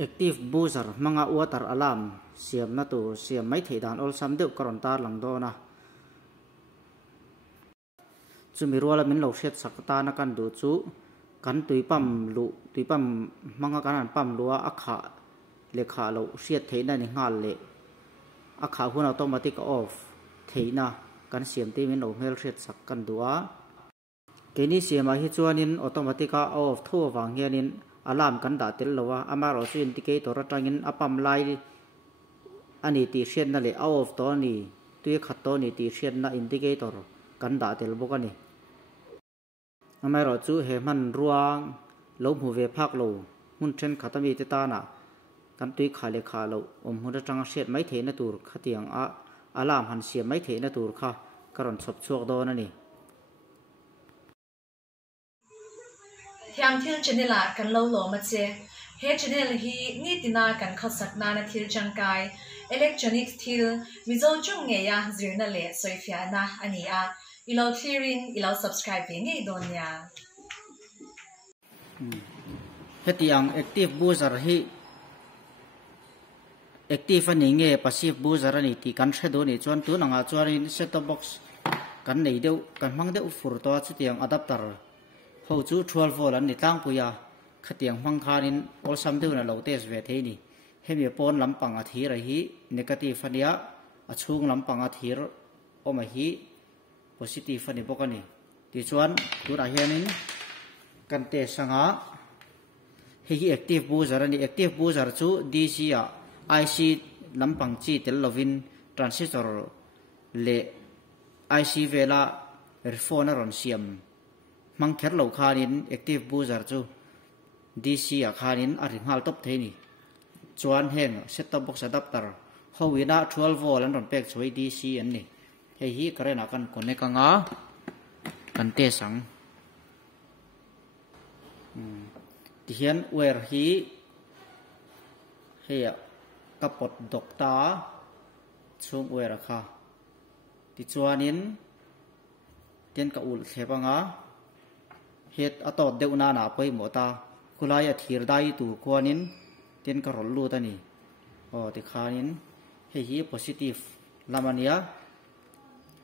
active booster mga water alarm siam na tu siam mai thei dan ol sam deuh karon tar lang do na chumi ruala min lo hriat sakta na kan du chu kan tuipam mga kanan pam lua akha lekha lo hriat theina ni ngal le akha hun automatic off theina kan siam te min lo hmel hriat sak kan dua keni siam a hi chuanin automatic off tho wang hianin alarm kan da tel lowa ama ro chu indicator atangin apam lai ani ti hriat na le off to ni tui khat to ni ti hriat na indicator kan da tel bok ani amai ro chu he man ruang lo mu ve phak lo hun then khatami te ta na kan tui kha le kha lo om hu atang hriat mai the na tur khatiang a alarm han siam mai the na tur kha karon chop chuak do na ni thiam thil channel kan lo ma che he channel hi ni tina kan khasak na na thil changkai electronic thil mizo chung nge ya zirna le soifia na ani a ilo clearing ilo subscribe nge donya hetiang active booster hi active ani nge passive booster ani ti kan thredo ni chuan tu nanga chuanin set top box kan nei deuh kan mang deuh fur to chutiang adapter ho chu 12 volt an ni tlang puya khatiang mang khanin ol sam deuh na lo test ve theini hemi pon lampang a thir a hi negative ania a chung lampang a thir oma hi positive ani bokani ti chuan tura hianin kan te sanga hi active booster ani active booster chu DC a IC lampang chi tel lovin transistor le IC vela earphone ron siam mang kher lo khanin active booster chu DC a khanin a ringhal top theini chuan heng set top box adapter howina 12 volt an ron pek choi DC an ni hei hi current a kan connect anga kan te sang tihian wire hi heya kapot dokta chung wire kha ti chuanin ten ka ul thepanga het atot deuna na poi mota kulaya thir dai tu kwanin ten ka rol lu tani o ti khanin he hi positive lamania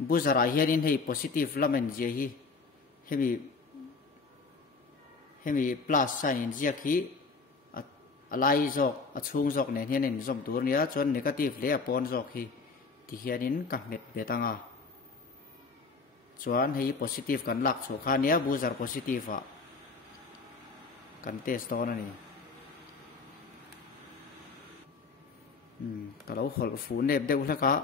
buzara hianin hei positive lamen je hi hemi plus sign in je khi alai jok achung jok ne hianin zom tur nia chon negative le apon jok hi ti hianin ka met betanga chuan hei positive kan lak chu kha nia buzar positive a kan test to na ni ka lo hol fu nep deuh hlaka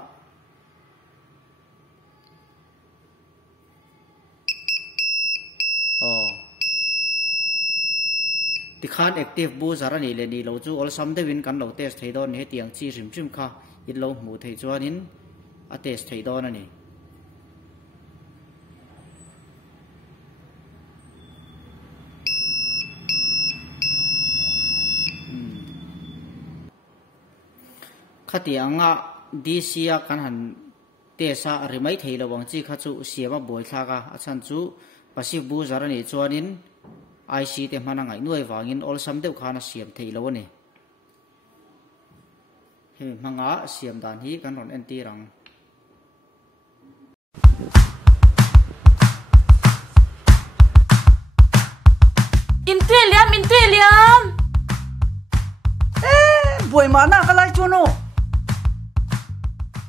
ti khan active booster ani le ni lo chu ol sam dewin kan lo test thei don he tiang chi rim chim kha in lo mu thei chuanin a test thei don ani khatianga DC a kan han tesa rimai thei lo wang chi kha chu siama boi thlaka achan chu passive booster ani chuanin IC te mana ngai nuai wangin ol sam deuh khana siam thei lo ni he manga siam dan hi kan ron enti rang Intriliam boy mana kalai chuno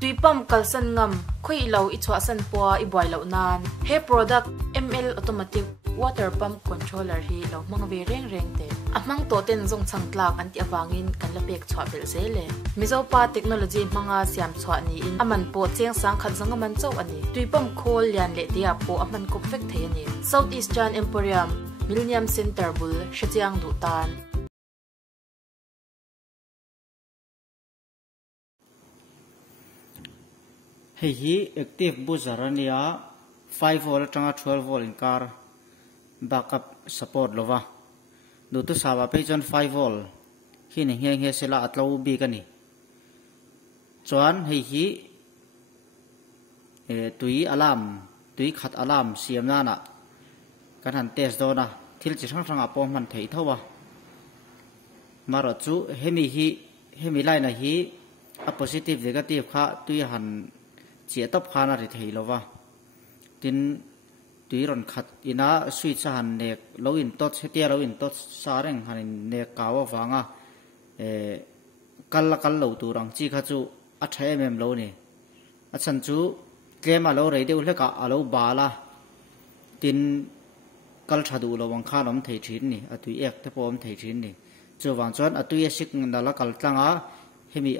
tuipam kalsan ngam khoi lo I chwa san pwa I boy lo nan he product ML automatic water pump controller hi lo mang ve reng te amang to ten zong changtlak anti awangin kan la pek chwa bel zele mizopa technology manga siam chwa ni in aman po cheng sang khan zanga man chaw ani tuipam khol lian le dia po aman ko fek the ani Southeastern Emporium Millennium Center bul shatiang du tan hei hi active booster ania 5 volt tanga 12 volt in car backup support lova du tu sawa pe jon 5 volt hi ni he sela atlo bi kani chuan hei hi tui alarm tui khat alarm siam na na kan han test do na thil chi thang thang a pom man thei thowa maro chu hemi line na hi a positive negative kha tui han chia top khana ri thei lova tin tui ron khat ina switch han nek lo in tot hetia lo in tot sareng han nek kawa wanga kal lo turang chi kha chu a thai mem lo ni a chan chu tlem a lo rei deuh hleka a lo bala tin kal thadu lo wang kha nom thei thin ni a tui ek te pom thei thin ni chu wang chuan a tui sik na la kal tlanga hemi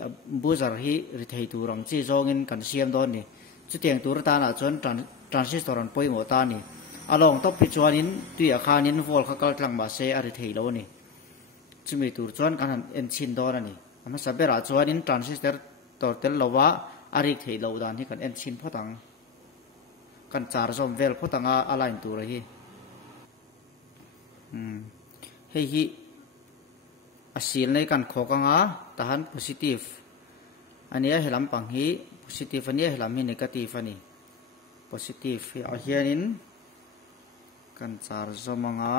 buzar hi ri thei turang chi zongin kan siam don ni chu tiang tur ta na chuan transistor an poimo ta ni along top pi chuanin tui a khanin vol kha kal tlang ma se a ri thei lo ni chumi tur chuan kan han en chin don ani ama sabera chuanin transistor tor tel lowa ari thei lo dan hi kan en chin photang kan char zom vel photanga align tur hi hei hi asil nei kan khokanga tahan positive ania helam pang hi positive ania helam hi negative ani positive hi a hianin kan char zomanga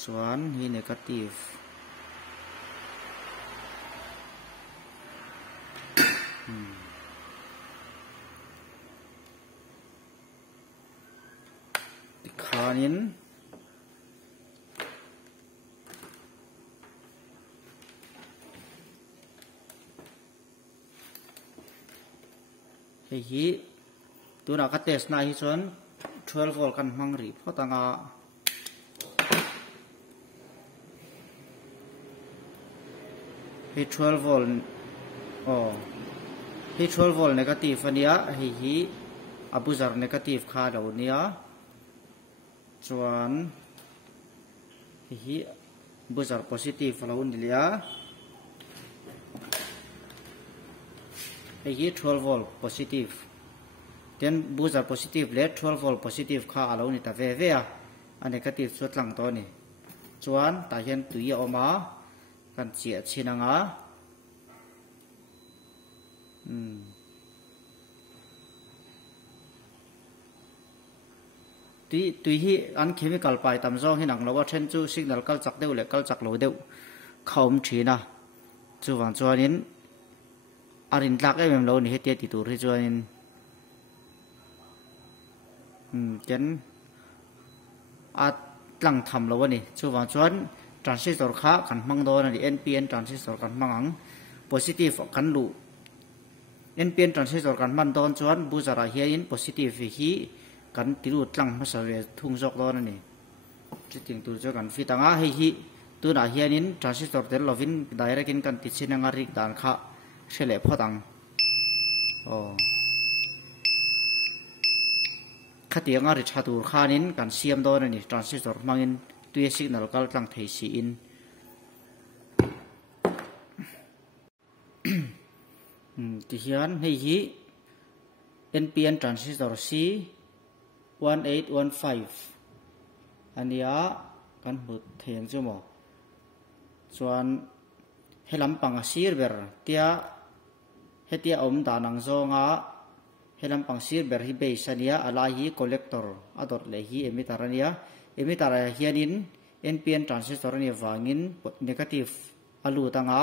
chuan hi negative tikhanin hei hi tuna ka test na hi chuan 12 volt kan hmang ri photanga hei 12 volt hei 12 volt negative ania hei hi abuzar negative kha lo nia chuan hei hi buzar positive lo nilia hei hi 12 volt positive then buzar positive le 12 volt positive kha alo ni ta ve ve a negative chu tlang to ni chuan ta hian tui a oma kan chia chinanga tui hi an chemical pai tam zong hi nang lowa then chu signal kal chak deuh le kal chak lo deuh khawm thina chu wang chuanin arin tlak em lo ni hetia ti tur hi chuanin ken a tlang tham lo ni chu wang chuan transistor kha kan hmang do na ni npn transistor kan hmangang positive kan lu npn transistor kan man don chuan buzara hianin positive hi kan tiru tlang ma sare thung jok do na ni chiting tur jo kan fitanga hei hi tuna hianin transistor tel lovin direct in kan ti chinanga rik dan kha shele photang khatianga ri chatur khanin kan siam do na ni transistor mangin tui signal kal tlang thei si in ti hian hei hi npn transistor c 1815 ania kan hmut theng chu mo chuan helam panga sir ber tia hetia om danang zonga helam pang sir ber hi base ania ala hi collector adot le hi emitter ania emitter hianin npn transistor ni wangin negative alu tanga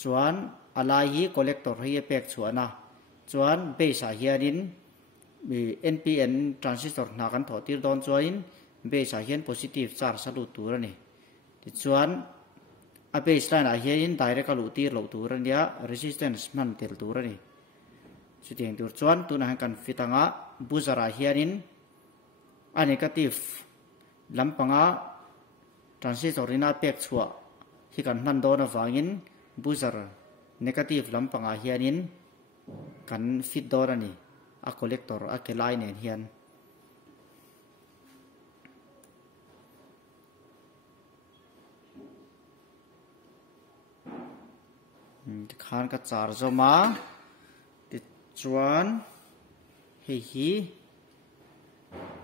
chuan ala hi collector hi pek chuana chuan base hianin npn transistor na kan thotir don chuain base hian positive charge salu tur ani ti chuan a baseline a hianin direct alu tir lo tur ania resistance man tel tur ani chutiang tur chuan tuna kan fitanga buzara hianin a negative lampanga transistor ina pek chua hi kan man do na wangin buzar negative lampanga hianin kan fit do ani a collector a ke line en hian khan ka char zoma ti chuan hei hi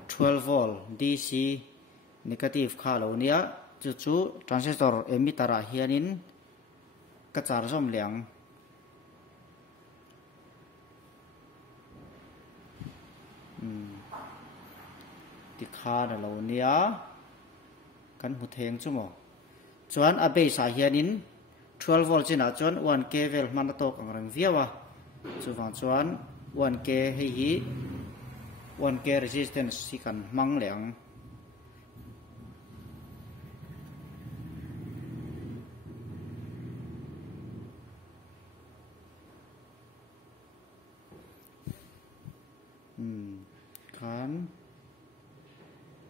12 volt dc negative kha lo nia chu transistor emitter a hianin ka char zom liang ti kha na lo nia kan hmu theng chu mo chuan a base a hianin 12 volt china chuan 1k vel hman to ang rang viawa chuwang chuan 1k hei hi 1k resistance si kan mang leang kan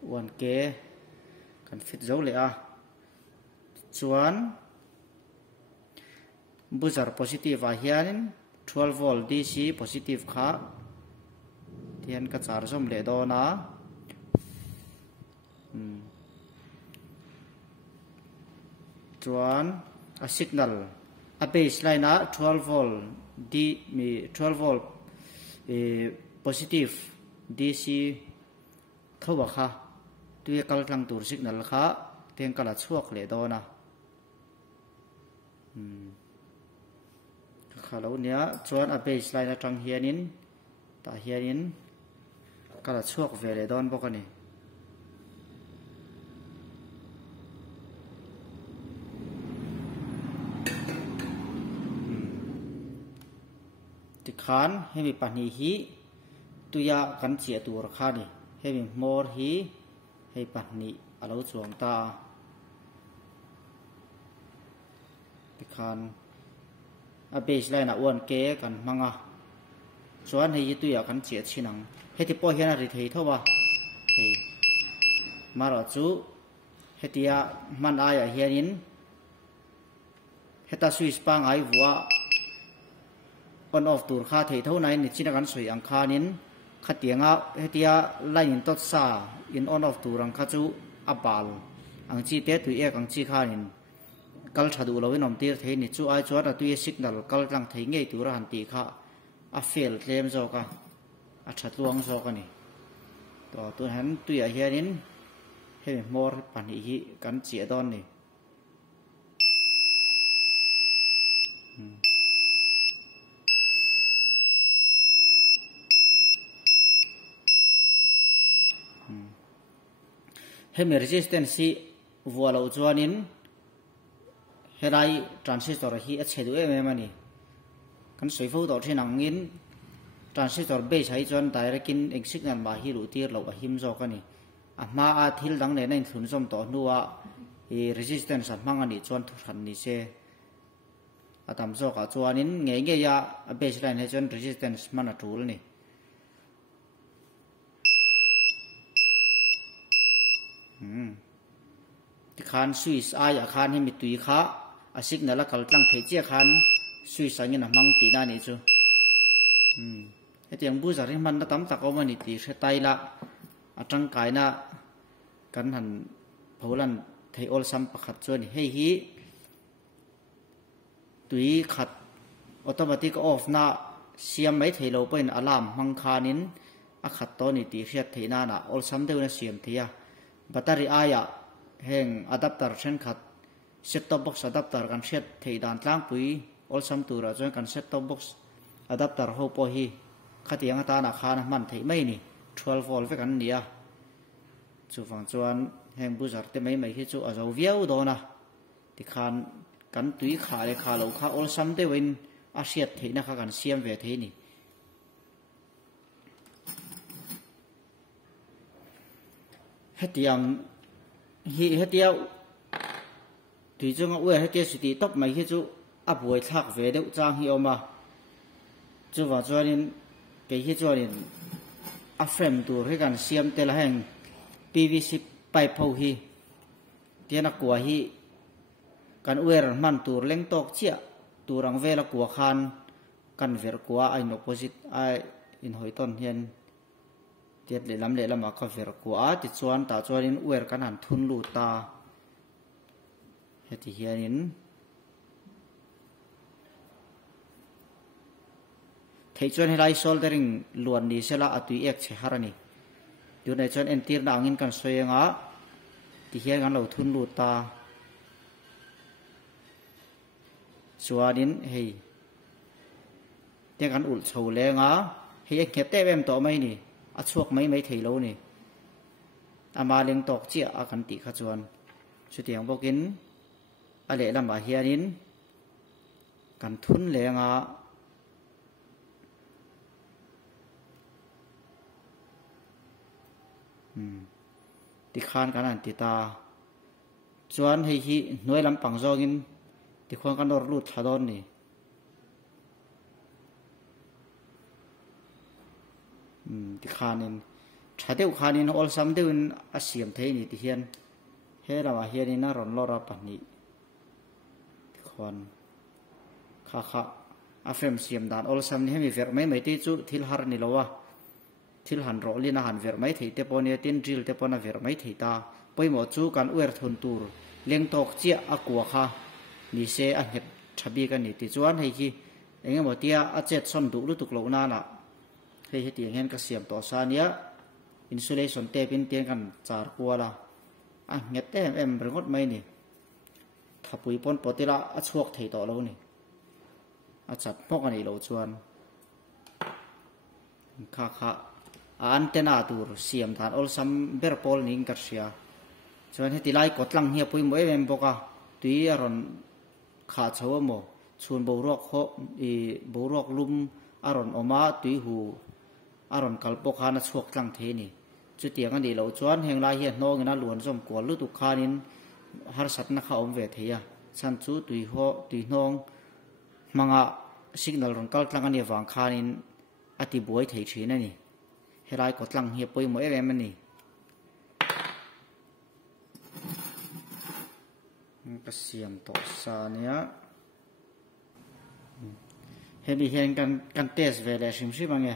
1k kan fit zo le a chuan buzzer positive a hianin 12 volt DC positive kha tian ka char som le do na chuan a signal a baseline a 12 volt D mi 12 volt positive DC thawa kha tui kal tlang tur signal kha teng kala chuak le do na khalo nia chuan a baseline atang hianin ta hianin kala chuak ve le don bok ani ti khan hemi pani hi tuya kan chia tur kha ni hemi mor hi hei pani alo chuang ta ti khan a baseline a 1k kan manga chuan hei tuya kan chia chinang heti po hian a ri thei thowa hei maro chu hetia man aya hianin heta switch pa ngai wa on off tur kha thei tho nai ni china kan soi ang khanin khatianga hetia line in tot sa in on off turang kha chu abal ang chi te tu ek ang chi khanin kal thadu lowin om tir thei ni chu ai chuan a tui signal kal tlang thei ngei tur han ti kha a fail claim zo ka a thatluang zo ka ni to tu han tui a hianin he mor pani hi kan chi don ni hemi resistance vualo chuanin herai transistor hi a chedu em ani kan soi fo dor thin angin transistor base hai chuan direct in eng signal ma hi ru tir lo a him zo kani a ma a thil dang le nain thun som to nuwa e resistance a mangani chuan thu than ni se atam zo ka chuanin nge ya a baseline he chuan resistance mana tul ni ti khan switch ai a khan hi mi tui kha a signal a kal tlang thei che khan switch angin a mang ti na ni chu hetiang bu zari man na tam tak o mani ti hre tai la atang kai na kan han pholan thei ol sam pakhat chuan hei hi tui khat automatic off na siam mai thei lo pain alarm mang khanin a khat to ni ti hriat thei na na ol sam deu na siam thia battery aya heng adapter chen khat set top box adapter kan set thei dan tlang pui ol sam tura chuan kan set top box adapter ho po hi khatianga ta na khana man thei mai ni 12 volt ve kan nia chu wang chuan heng buzar te mai mai hi chu a zo viau do na ti khan kan tui kha le kha lo kha ol sam te win a siat thei na kha kan siam ve thei ni hetiang hi hetia tui chung a we hetia siti top mai hi chu a buai thak ve deuh chang hi oma chu wa chuanin ke hi chuanin a frame tur he kan siam tel heng PVC pipe ho hi tiana kwa hi kan wer man tur leng tok chia turang vela kwa khan kan ver kwa ain opposite ai in hoiton hian tiat le lam a ka ver kwa ti chuan ta chuanin wer kan han thun lu ta heti hianin thei chuan helai soldering luan ni sela atui ek che harani tu nei chuan entir na angin kan soyenga ti hian kan lo thun lu ta chuanin hei te kan ul chho lenga hei ek khep te bem to mai ni a chuak mai thei lo ni ama leng tok chia a kan ti kha chuan chu tiang bokin a le lam a hianin kan thun lenga ti khan kan an ti ta chuan hei hi noi lam pang zongin ti khwang kan or lut thadon ni ti khanin thadeu khanin ol sam deun a siam thei ni ti hian he rawa hianin a ron lora pani ti khwan kha kha a frem siam dan ol sam ni hemi ver mai te chu thil har ni lowa thil han ro lina han ver mai thei te pon tin drill te pon a ver mai thei ta poimo chu kan uer thun tur leng tok chia akwa kha ni se a het thabi kan ni ti chuan hei hi engemaw tia a chet son du lu tuk lo na na hei he ti hen ka siam to sa nia insulation tape in tiang kan char kuala a nget em rengot mai ni thapui pon potila a chuak thei to lo ni a chat mok ani lo chuan kha kha antenna tur siam than ol sam ber pol ning ka sia chuan heti lai kotlang hi pui moi em boka tui aron kha chawa mo chun borok kho i borok lum aron oma tui hu aron kalpo khana chuak tlang the ni chu tiang ani lo chuan heng lai hi hnong ina luan zom kol lu tu khanin har sat na kha om ve theya chan chu tui ho tui hnong manga signal ron kal tlang ani wang khanin ati buai thei thina ni helai kotlang hi poi mo em ani ka siam to sa nia hemi hen kan test ve le sim sim ange